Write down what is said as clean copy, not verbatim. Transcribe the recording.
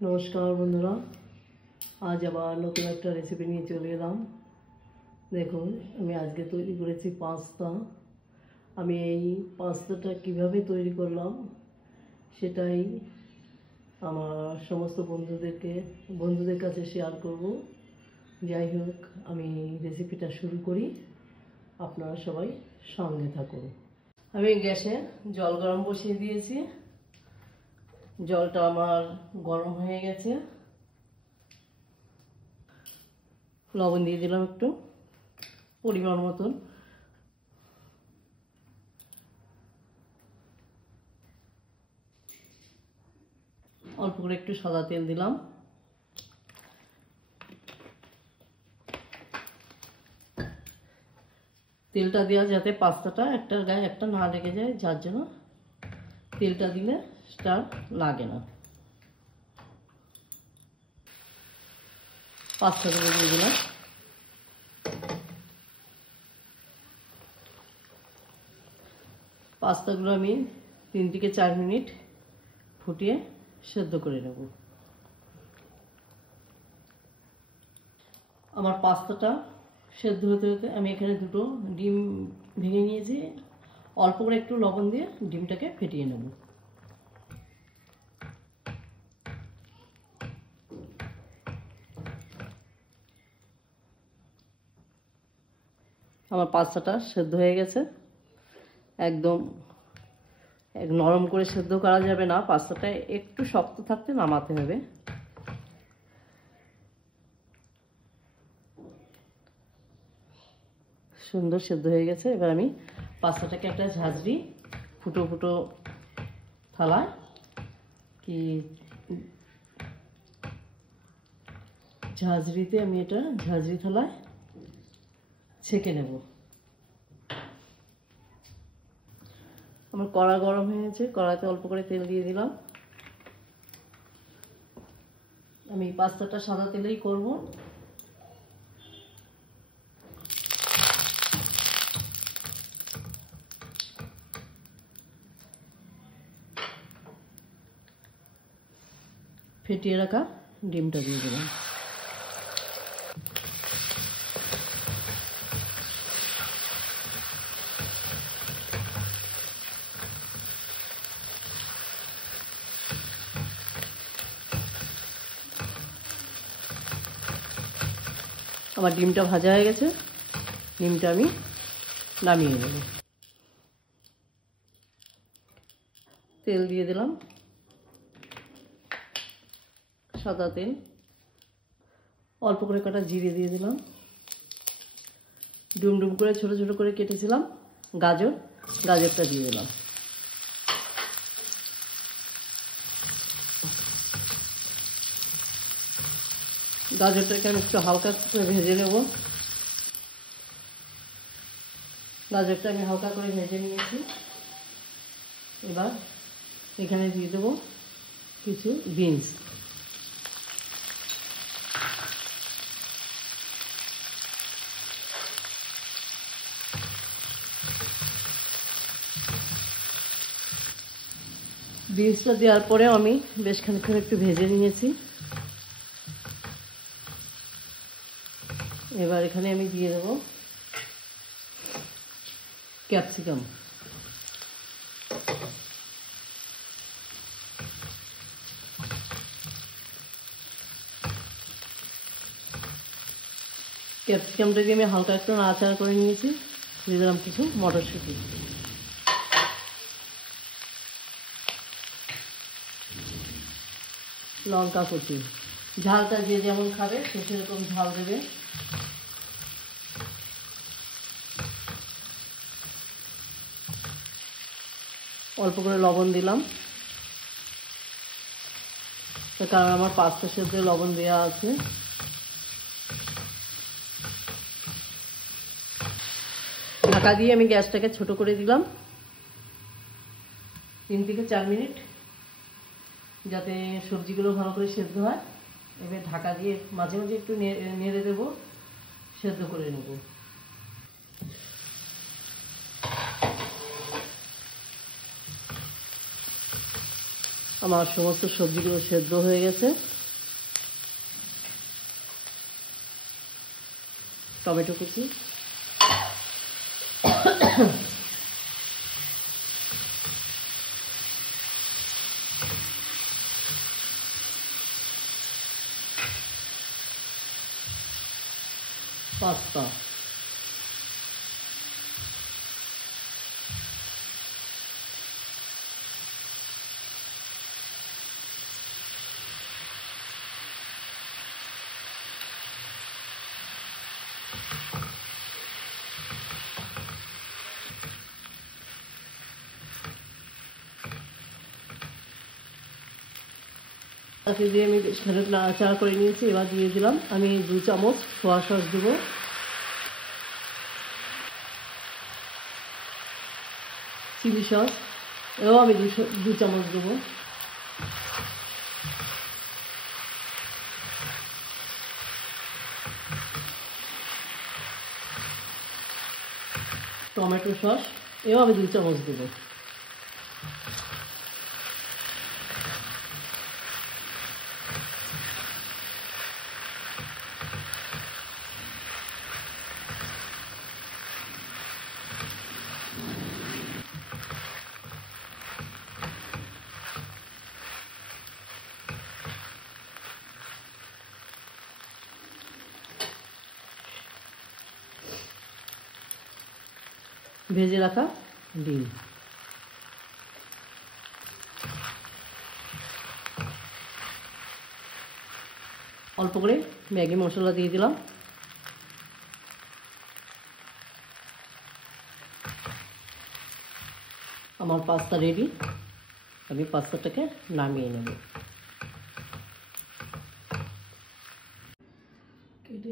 নমস্কার বন্ধুরা, আজ আবার নতুন একটা রেসিপি নিয়ে চলে এলাম। দেখুন, আমি আজকে তৈরি করেছি পাস্তা। আমি এই পাস্তাটা কিভাবে তৈরি করলাম সেটাই আমার সমস্ত বন্ধুদের কাছে শেয়ার করব। যাই হোক, আমি রেসিপিটা শুরু করি, আপনারা সবাই সঙ্গে থাকুন। আমি গ্যাসে জল গরম বসিয়ে দিয়েছি। জলটা আমার গরম হয়ে গেছে। লবণ দিয়ে দিলাম একটু পরিমাণ মতন। অল্প করে একটু সাদা তেল দিলাম। তেলটা দেওয়া যাতে পাস্তাটা একটার গায়ে একটা না লেগে যায়, যার জন্য তেলটা দিলে সেটা লাগে না। পাস্তাগুলো দিয়ে দিলাম। পাস্তাগুলো আমি 3 থেকে 4 মিনিট ফুটিয়ে সেদ্ধ করে নেব। আমার পাস্তাটা সেদ্ধ হতে হতে আমি এখানে 2টো ডিম ভেঙে নিয়েছি। অল্প করে একটু লবণ দিয়ে ডিমটাকে ফেটিয়ে নেব। আমার পাস্তাটা সেদ্ধ হয়ে গেছে। একদম নরম করে সেদ্ধ করা যাবে না, পাস্তাটা একটু শক্ত থাকতে নামাতে হবে। সুন্দর সেদ্ধ হয়ে গেছে। এবার আমি পাস্তাটাকে একটা ঝাঁঝরি ফুটো ফুটো থালা কি ঝাঁঝরিতে আমি এটা ঝাঁঝরি থালায় ছেঁকে নেব। আমার কড়া গরম হয়ে গেছে, কড়াইতে অল্প করে তেল দিয়ে দিলাম। আমি পাস্তাটা সাদা তেলেই করব। ফেটিয়ে রাখা ডিমটা দিয়ে দিলাম। আমার ডিমটা ভাজা হয়ে গেছে। ডিমটা আমি নামিয়ে নেব। তেল দিয়ে দিলাম, সাদা তেল। অল্প করে কাটা জিরে দিয়ে দিলাম। ডুম ডুম করে ছোট ছোট করে কেটেছিলাম গাজরটা দিয়ে দিলাম। গাজরটাকে আমি একটু হালকা করে ভেজে নেব। গাজরটা আমি হালকা করে ভেজে নিয়েছি। এবার এখানে দিয়ে দেবো কিছু বিনস। বিনসটা দেওয়ার পরে আমি বেশ খানিকক্ষণ একটু ভেজে নিয়েছি। এবার এখানে আমি দিয়ে দেবো ক্যাপসিকাম। ক্যাপসিকামটা দিয়ে আমি হালকা একটু নাড়াচাড়া করে নিয়েছি। দিয়ে দিলাম কিছু মটরশুঁটি। লঙ্কা কুচি। ঝালটা যে যেমন খাবে সে সেরকম ঝাল দেবে। অল্প করে লবণ দিলাম, কারণ আমার পাস্তার সাথে লবণ দেওয়া আছে। ঢাকা দিয়ে আমি গ্যাসটাকে ছোট করে দিলাম। 3 থেকে 4 মিনিট যাতে সবজিগুলো ভালো করে সেদ্ধ হয়। এবার ঢাকা দিয়ে মাঝে মাঝে একটু নেড়ে দেবো, সেদ্ধ করে নেব। আমার সমস্ত সবজিগুলো সেদ্ধ হয়ে গেছে। টমেটো কুচি, পাস্তা, তাকে দিয়ে আমি বেশ খানিকটা নাড়াচাড়া করে নিয়েছি। এবার দিয়ে দিলাম আমি 2 চামচ সোয়া সস দেবো, চিলি সস এও আমি 2 চামচ দেবো, টমেটো সস এও আমি 2 চামচ দেবো। ভেজে রাখা ডিম, অল্প করে ম্যাগি মশলা দিয়ে দিলাম। আমার পাস্তা রেডি, আমি পাস্তাটাকে নামিয়ে নেব। কেটে